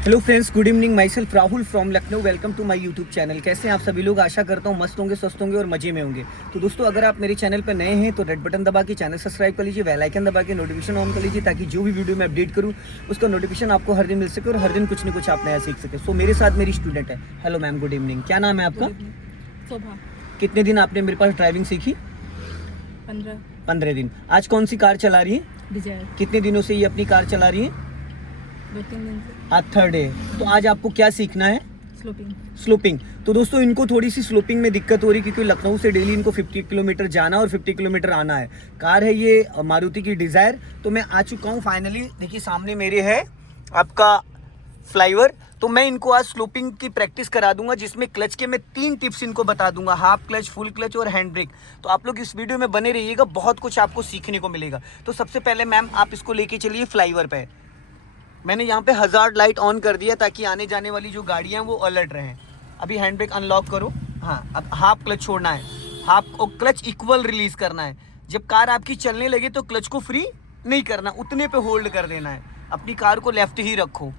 Hello friends, good evening. Myself Rahul from Lucknow. Welcome to my YouTube channel. कैसे हैं आप सभी लोग? आशा करता हूँ मस्त होंगे, स्वस्थ होंगे और मजे में होंगे। तो दोस्तों, अगर आप मेरे चैनल पर नए हैं तो रेड बटन दबा के चैनल सब्सक्राइब कर लीजिए, बेल आइकन दबा के नोटिफिकेशन ऑन कर लीजिए, ताकि जो भी वीडियो मैं अपडेट करूँ उसका नोटिफिकेशन आपको हर दिन मिल सके और हर दिन कुछ न कुछ आप नया सीख सके। सो मेरे साथ मेरी स्टूडेंट है। Hello ma'am, good evening. क्या नाम है आपका? शोभा। कितने दिन आपने मेरे पास ड्राइविंग सीखी? 15 दिन। आज कौन सी कार चला रही है? डिजायर। कितने दिनों से ये अपनी कार चला रही है? 2-3 दिन से। आज थर्ड डे। तो आज आपको क्या सीखना है? स्लोपिंग। तो दोस्तों, इनको थोड़ी सी स्लोपिंग में दिक्कत हो रही है, क्योंकि लखनऊ से डेली इनको 50 किलोमीटर जाना और 50 किलोमीटर आना है। कार है ये मारुति की डिज़ायर। तो मैं आ चुका हूँ फाइनली। देखिए सामने मेरे है आपका फ्लाईओवर। तो मैं इनको आज स्लोपिंग की प्रैक्टिस करा दूंगा, जिसमें क्लच के मैं 3 टिप्स इनको बता दूंगा: हाफ क्लच, फुल क्लच और हैंड ब्रेक। तो आप लोग इस वीडियो में बने रहिएगा, बहुत कुछ आपको सीखने को मिलेगा। तो सबसे पहले मैम, आप इसको लेके चलिए फ्लाईओवर पे। मैंने यहाँ पे हज़ार्ड लाइट ऑन कर दिया, ताकि आने जाने वाली जो गाड़ियाँ हैं वो अलर्ट रहें। अभी हैंड ब्रेक अनलॉक करो। हाँ, अब हाफ क्लच छोड़ना है, हाफ और क्लच इक्वल रिलीज करना है। जब कार आपकी चलने लगे तो क्लच को फ्री नहीं करना, उतने पे होल्ड कर देना है। अपनी कार को लेफ्ट ही रखो।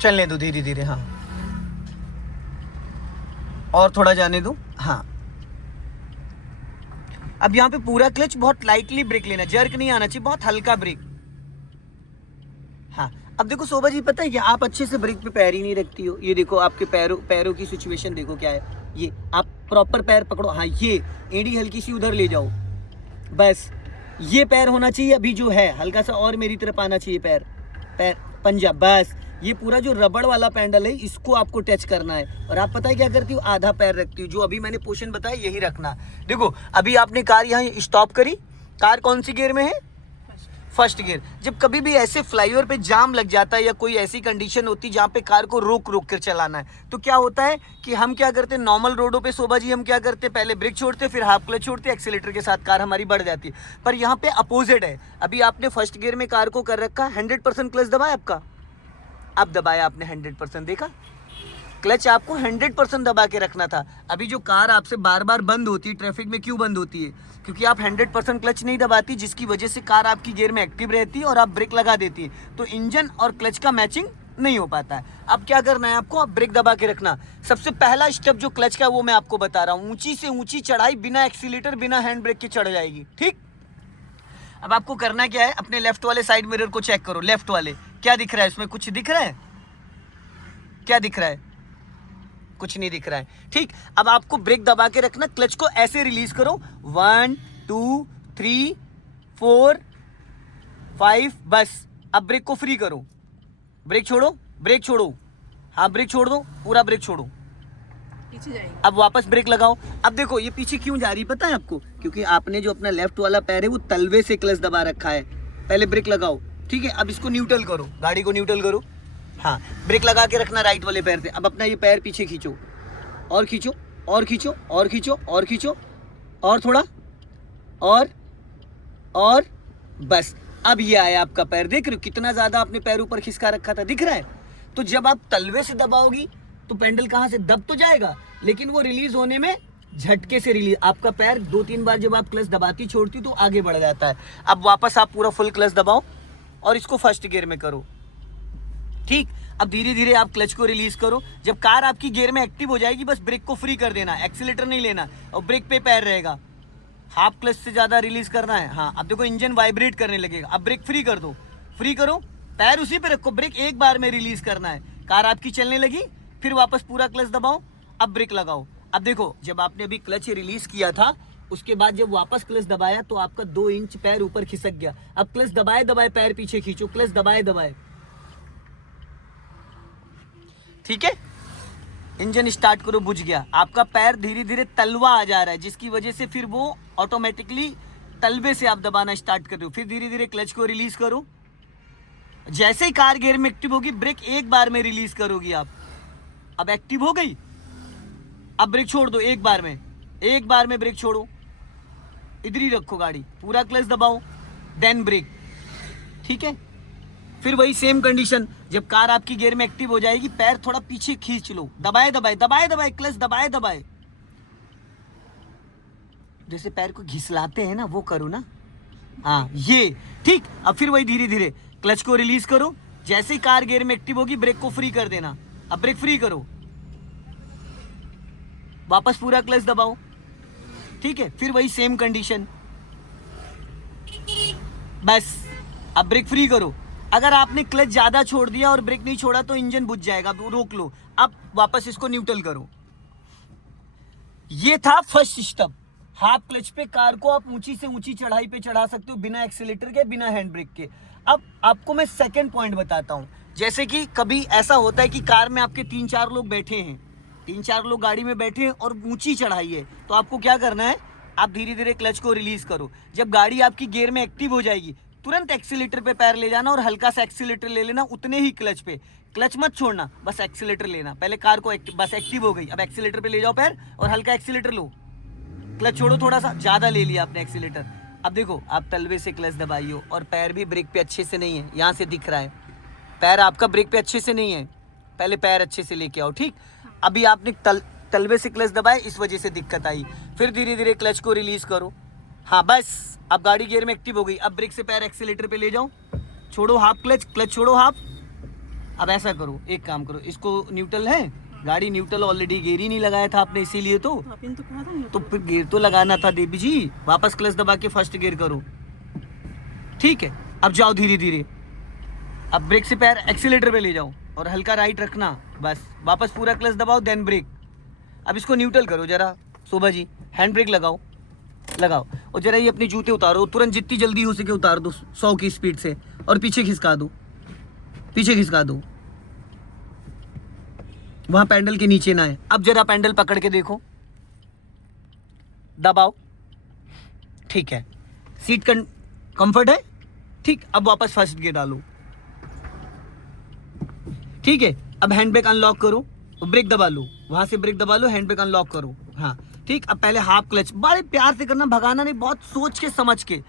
चलने दो धीरे धीरे। हाँ, और थोड़ा जाने दो। हाँ, अब यहाँ पे पूरा क्लच, बहुत लाइटली ब्रेक लेना, जर्क नहीं आना चाहिए, बहुत हल्का ब्रेक। हाँ, अब देखो शोभा जी, पता है कि आप अच्छे से ब्रेक पे पैर ही नहीं रखती हो। ये देखो आपके पैरों की सिचुएशन देखो क्या है। ये आप प्रॉपर पैर पकड़ो। हाँ, ये एड़ी हल्की सी उधर ले जाओ, बस। ये पैर होना चाहिए अभी जो है, हल्का सा और मेरी तरफ आना चाहिए पैर, पंजा, बस। ये पूरा जो रबड़ वाला पैंडल है, इसको आपको टच करना है। और आप पता है क्या करती हो? आधा पैर रखती हो। जो अभी मैंने पोजीशन बताया यही रखना। देखो अभी आपने कार यहाँ स्टॉप करी। कार कौन सी गियर में है? First gear. जब कभी भी ऐसे फ्लाईओवर पे जाम लग जाता है या कोई ऐसी कंडीशन होती है जहाँ पे कार को रोक कर चलाना है, तो क्या होता है कि हम क्या करते हैं नॉर्मल रोडों पे शोभा जी, हम क्या करते हैं, पहले ब्रेक छोड़ते, फिर हाफ क्लच छोड़ते, एक्सीलेटर के साथ कार हमारी बढ़ जाती है। पर यहाँ पे अपोजिट है। अभी आपने फर्स्ट गियर में कार को कर रखा, 100% क्लच दबाया आपका। अब दबाया आपने 100%, देखा? क्लच आपको 100% दबा के रखना था। अभी जो कार आपसे बार बार बंद होती है ट्रैफिक में, क्यों बंद होती है? क्योंकि आप 100% क्लच नहीं दबाती, जिसकी वजह से कार आपकी गियर में एक्टिव रहती है और आप ब्रेक लगा देती है। तो इंजन और क्लच का मैचिंग नहीं हो पाता है। अब क्या करना है आपको? अब ब्रेक दबा के रखना। सबसे पहला स्टेप जो क्लच का, वो मैं आपको बता रहा हूँ। ऊंची से ऊंची चढ़ाई बिना एक्सीलेटर, बिना हैंड ब्रेक के चढ़ जाएगी, ठीक? अब आपको करना क्या है? अपने लेफ्ट वाले साइड मिरर को चेक करो। लेफ्ट वाले क्या दिख रहा है? उसमें कुछ दिख रहा है? क्या दिख रहा है? कुछ नहीं दिख रहा है, ठीक। अब आपको ब्रेक दबा के रखना, क्लच को ऐसे रिलीज करो। 1 2 3 4 5, बस। अब ब्रेक को फ्री करो, ब्रेक छोड़ो, ब्रेक छोड़ो। हाँ, ब्रेक छोड़ दो, पूरा ब्रेक छोड़ो, पीछे जाएंगे। अब वापस ब्रेक लगाओ। अब देखो ये पीछे क्यों जा रही है, पता है आपको? क्योंकि आपने जो अपना लेफ्ट वाला पैर है वो तलवे से क्लच दबा रखा है। पहले ब्रेक लगाओ, ठीक है। अब इसको न्यूट्रल करो, गाड़ी को न्यूट्रल करो। हाँ, ब्रेक लगा के रखना राइट वाले पैर से। अब अपना ये पैर पीछे खींचो, और खींचो, और खींचो, और खींचो, और खींचो, और थोड़ा, और बस। अब ये आया आपका पैर। देख रहे हो कितना ज्यादा आपने पैर ऊपर खिसका रखा था, दिख रहा है? तो जब आप तलवे से दबाओगी तो पेंडल कहाँ से दब तो जाएगा, लेकिन वो रिलीज होने में झटके से रिलीज। आपका पैर 2-3 बार जब आप क्लच दबाती छोड़ती तो आगे बढ़ जाता है। अब वापस आप पूरा फुल क्लच दबाओ और इसको फर्स्ट गियर में करो, ठीक। अब धीरे धीरे आप क्लच को रिलीज करो। जब कार आपकी गियर में एक्टिव हो जाएगी, बस ब्रेक को फ्री कर देना, एक्सीलेटर नहीं लेना, और ब्रेक पे पैर रहेगा। हाफ क्लच से ज्यादा रिलीज करना है। हाँ, अब देखो इंजन वाइब्रेट करने लगेगा। अब ब्रेक फ्री कर दो, फ्री करो, पैर उसी पे रखो, ब्रेक एक बार में रिलीज करना है। कार आपकी चलने लगी, फिर वापस पूरा क्लच दबाओ, अब ब्रेक लगाओ। अब देखो जब आपने अभी क्लच रिलीज किया था, उसके बाद जब वापस क्लच दबाया तो आपका 2 इंच पैर ऊपर खिसक गया। अब क्लच दबाए दबाए पैर पीछे खींचो, क्लच दबाए दबाए, ठीक है। इंजन स्टार्ट करो, बुझ गया। आपका पैर धीरे धीरे तलवा आ जा रहा है, जिसकी वजह से फिर वो ऑटोमेटिकली तलवे से आप दबाना स्टार्ट कर दो। फिर धीरे धीरे क्लच को रिलीज करो। जैसे ही कार गियर में एक्टिव होगी, ब्रेक एक बार में रिलीज करोगी आप। अब एक्टिव हो गई, अब ब्रेक छोड़ दो एक बार में ब्रेक छोड़ो, इधर ही रखो गाड़ी, पूरा क्लच दबाओ, देन ब्रेक, ठीक है। फिर वही सेम कंडीशन, जब कार आपकी गियर में एक्टिव हो जाएगी, पैर थोड़ा पीछे खींच लो, दबाए दबाए दबाए दबाए, क्लच दबाए दबाए, जैसे पैर को घिसलाते हैं ना, वो करो ना, हाँ ये ठीक। अब फिर वही धीरे धीरे क्लच को रिलीज करो, जैसे ही कार गियर में एक्टिव होगी ब्रेक को फ्री कर देना। अब ब्रेक फ्री करो, वापस पूरा क्लच दबाओ, ठीक है। फिर वही सेम कंडीशन, बस अब ब्रेक फ्री करो। अगर आपने क्लच ज्यादा छोड़ दिया और ब्रेक नहीं छोड़ा तो इंजन बुझ जाएगा, अब रोक लो। अब वापस इसको न्यूट्रल करो। ये था फर्स्ट स्टेप। हाफ क्लच पे कार को आप ऊंची से ऊंची चढ़ाई पे चढ़ा सकते हो बिना एक्सीलेटर के, बिना हैंड ब्रेक के। अब आपको मैं सेकंड पॉइंट बताता हूं। जैसे कि कभी ऐसा होता है कि कार में आपके 3-4 लोग बैठे हैं, 3-4 लोग गाड़ी में बैठे हैं और ऊंची चढ़ाई है, तो आपको क्या करना है, आप धीरे धीरे क्लच को रिलीज करो। जब गाड़ी आपकी गियर में एक्टिव हो जाएगी तुरंत एक्सीलेटर पे पैर ले जाना और हल्का सा एक्सीलेटर ले लेना, उतने ही क्लच पे। क्लच मत छोड़ना, बस एक्सीलेटर लेना। पहले कार को बस एक्टिव हो गई, अब एक्सीलेटर पे ले जाओ पैर और हल्का एक्सीलेटर लो। क्लच छोड़ो, थोड़ा सा ज़्यादा ले लिया आपने एक्सीलेटर। अब देखो आप तलवे से क्लच दबाई हो और पैर भी ब्रेक पे अच्छे से नहीं है, यहाँ से दिख रहा है पैर आपका ब्रेक पे अच्छे से नहीं है। पहले पैर अच्छे से लेके आओ, ठीक। अभी आपने तलवे से क्लच दबाए, इस वजह से दिक्कत आई। फिर धीरे धीरे क्लच को रिलीज करो। हाँ बस अब गाड़ी गियर में एक्टिव हो गई। अब ब्रेक से पैर एक्सीलेटर पे ले जाओ, छोड़ो हाफ क्लच, क्लच छोड़ो हाफ। अब ऐसा करो, एक काम करो, इसको न्यूट्रल है, गाड़ी न्यूट्रल ऑलरेडी, गियर ही नहीं लगाया था आपने, इसीलिए तो फिर गियर तो लगाना था देवी जी। वापस क्लच दबा के फर्स्ट गियर करो, ठीक है। अब जाओ धीरे धीरे, अब ब्रेक से पैर एक्सीलेटर पे ले जाओ और हल्का राइट रखना, बस वापस पूरा क्लच दबाओ, देन ब्रेक। अब इसको न्यूट्रल करो जरा, शोभा जी हैंड ब्रेक लगाओ और जरा ये अपने जूते उतारो, तुरंत जितनी जल्दी हो सके उतार दो 100 की स्पीड से, और पीछे खिसका दो, पीछे खिसका दो, वहां पैडल के नीचे ना है। अब जरा पैडल पकड़ के देखो, दबाओ, ठीक है। सीट कंफर्ट है, ठीक। अब वापस फर्स्ट गियर डालो, ठीक है। अब हैंड ब्रेक अनलॉक करो, ब्रेक दबा लो, वहां से ब्रेक दबा लो, हैंड ब्रेक अनलॉक करो, हाँ ठीक। अब पहले हाफ क्लच, बड़े प्यार से करना, भगाना नहीं, बहुत सोच के समझ के।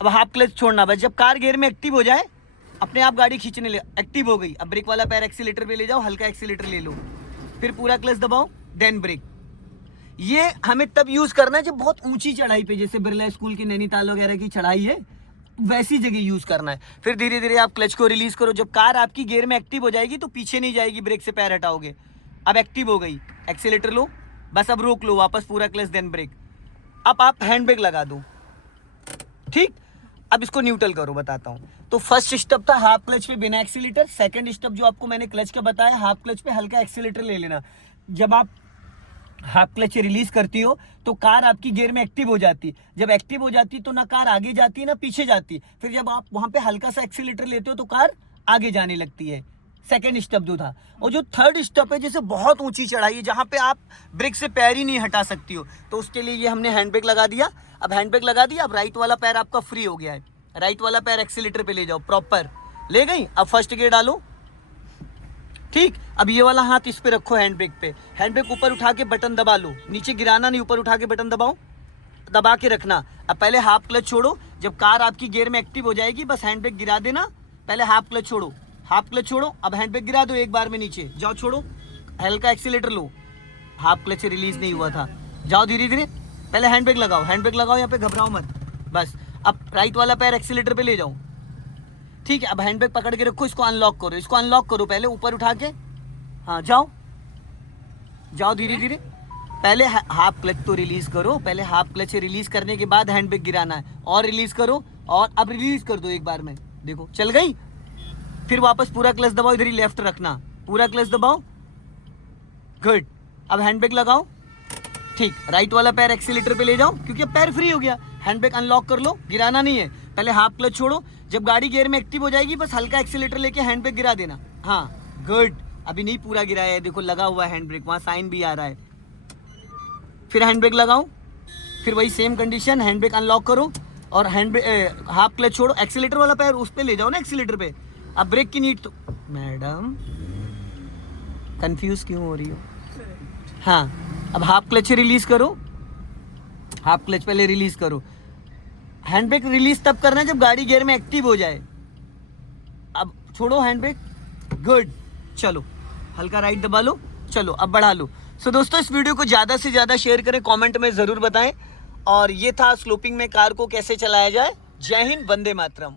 अब हाफ क्लच छोड़ना, बस जब कार गियर में एक्टिव हो जाए अपने आप गाड़ी खींचने ले, एक्टिव हो गई। अब ब्रेक वाला पैर एक्सीलेटर पे ले जाओ, हल्का एक्सीलेटर ले लो, फिर पूरा क्लच दबाओ, देन ब्रेक। ये हमें तब यूज करना है जब बहुत ऊंची चढ़ाई पे, जैसे बिरला स्कूल की नैनीताल वगैरह की चढ़ाई है, वैसी जगह यूज करना है। फिर धीरे धीरे आप क्लच को रिलीज करो। जब कार आपकी गियर में एक्टिव हो जाएगी तो पीछे नहीं जाएगी, ब्रेक से पैर हटाओगे। अब एक्टिव हो गई, एक्सीलेटर लो, बस अब रोक लो, वापस पूरा क्लच, देन ब्रेक। अब आप हैंड ब्रेक लगा दो, ठीक। अब इसको न्यूट्रल करो, बताता हूँ। तो फर्स्ट स्टेप था हाफ क्लच पे बिना एक्सीलेटर। सेकंड स्टेप जो आपको मैंने क्लच का बताया, हाफ क्लच पे हल्का एक्सीलेटर ले लेना। जब आप हाफ क्लच रिलीज करती हो तो कार आपकी गियर में एक्टिव हो जाती। जब एक्टिव हो जाती तो ना कार आगे जाती ना पीछे जाती। फिर जब आप वहां पे हल्का सा एक्सीलेटर लेते हो तो कार आगे जाने लगती है। सेकेंड स्टेप जो था, और जो थर्ड स्टेप है, जैसे बहुत ऊंची चढ़ाई है जहां पे आप ब्रेक से पैर ही नहीं हटा सकती हो, तो उसके लिए ये हमने हैंड ब्रेक लगा दिया। अब हैंड ब्रेक लगा दिया, अब राइट वाला पैर आपका फ्री हो गया है, राइट वाला पैर एक्सीलेटर पे ले जाओ, प्रॉपर ले गई। अब फर्स्ट गियर डालो, ठीक। अब ये वाला हाथ इस पे रखो हैंड ब्रेक पे, हैंड ब्रेक ऊपर उठा के बटन दबा लो, नीचे गिराना नहीं, ऊपर उठा के बटन दबाओ, दबा के रखना। अब पहले हाफ क्लच छोड़ो, जब कार आपकी गियर में एक्टिव हो जाएगी बस हैंड ब्रेक गिरा देना। पहले हाफ क्लच छोड़ो, हाफ क्लच छोड़ो, अब हैंड ब्रेक गिरा दो एक बार में, नीचे जाओ, छोड़ो, हल्का एक्सीलेटर लो, हाफ क्लच रिलीज नहीं हुआ था, जाओ धीरे धीरे, पहले हैंड ब्रेक लगाओ, हैंड ब्रेक लगाओ, यहाँ पे घबराओ मत, बस। अब राइट वाला पैर एक्सीलेटर पे ले जाओ, ठीक है। अब हैंड ब्रेक पकड़ के रखो, इसको अनलॉक करो, इसको अनलॉक करो पहले ऊपर उठा के, हाँ जाओ जाओ धीरे धीरे। पहले हाफ क्लच तो रिलीज करो, पहले हाफ क्लच रिलीज करने के बाद हैंड ब्रेक गिराना है, और रिलीज करो, और अब रिलीज कर दो एक बार में, देखो चल गई। फिर वापस पूरा क्लच दबाओ, इधर ही लेफ्ट रखना, पूरा क्लच दबाओ, गुड। अब हैंड ब्रेक लगाओ, ठीक। राइट वाला पैर एक्सीलेटर पे ले जाओ, क्योंकि अब पैर फ्री हो गया। हैंड ब्रेक अनलॉक कर लो, गिराना नहीं है, पहले हाफ क्लच छोड़ो, जब गाड़ी गियर में एक्टिव हो जाएगी बस हल्का एक्सीलेटर लेके हैंड ब्रेक गिरा देना, हाँ गुड। अभी नहीं पूरा गिराया है, देखो लगा हुआ है हैंड ब्रेक, वहाँ साइन भी आ रहा है। फिर हैंड ब्रेक लगाओ, फिर वही same condition, hand brake unlock करो और हैंड ब्रेक हाफ क्लच छोड़ो, एक्सीलेटर वाला पैर उस पे ले जाओ ना, एक्सीलेटर पे। अब ब्रेक की नीड तो, मैडम कंफ्यूज क्यों हो रही हो, हाँ। अब हाफ क्लच रिलीज करो, हाफ क्लच पहले रिलीज करो। हैंड ब्रेक रिलीज तब करना है जब गाड़ी गियर में एक्टिव हो जाए। अब छोड़ो हैंड ब्रेक, गुड। चलो हल्का राइट दबा लो, चलो अब बढ़ा लो। सो दोस्तों इस वीडियो को ज़्यादा से ज़्यादा शेयर करें, कमेंट में ज़रूर बताएं। और ये था स्लोपिंग में कार को कैसे चलाया जाए। जय हिंद, वंदे मातरम।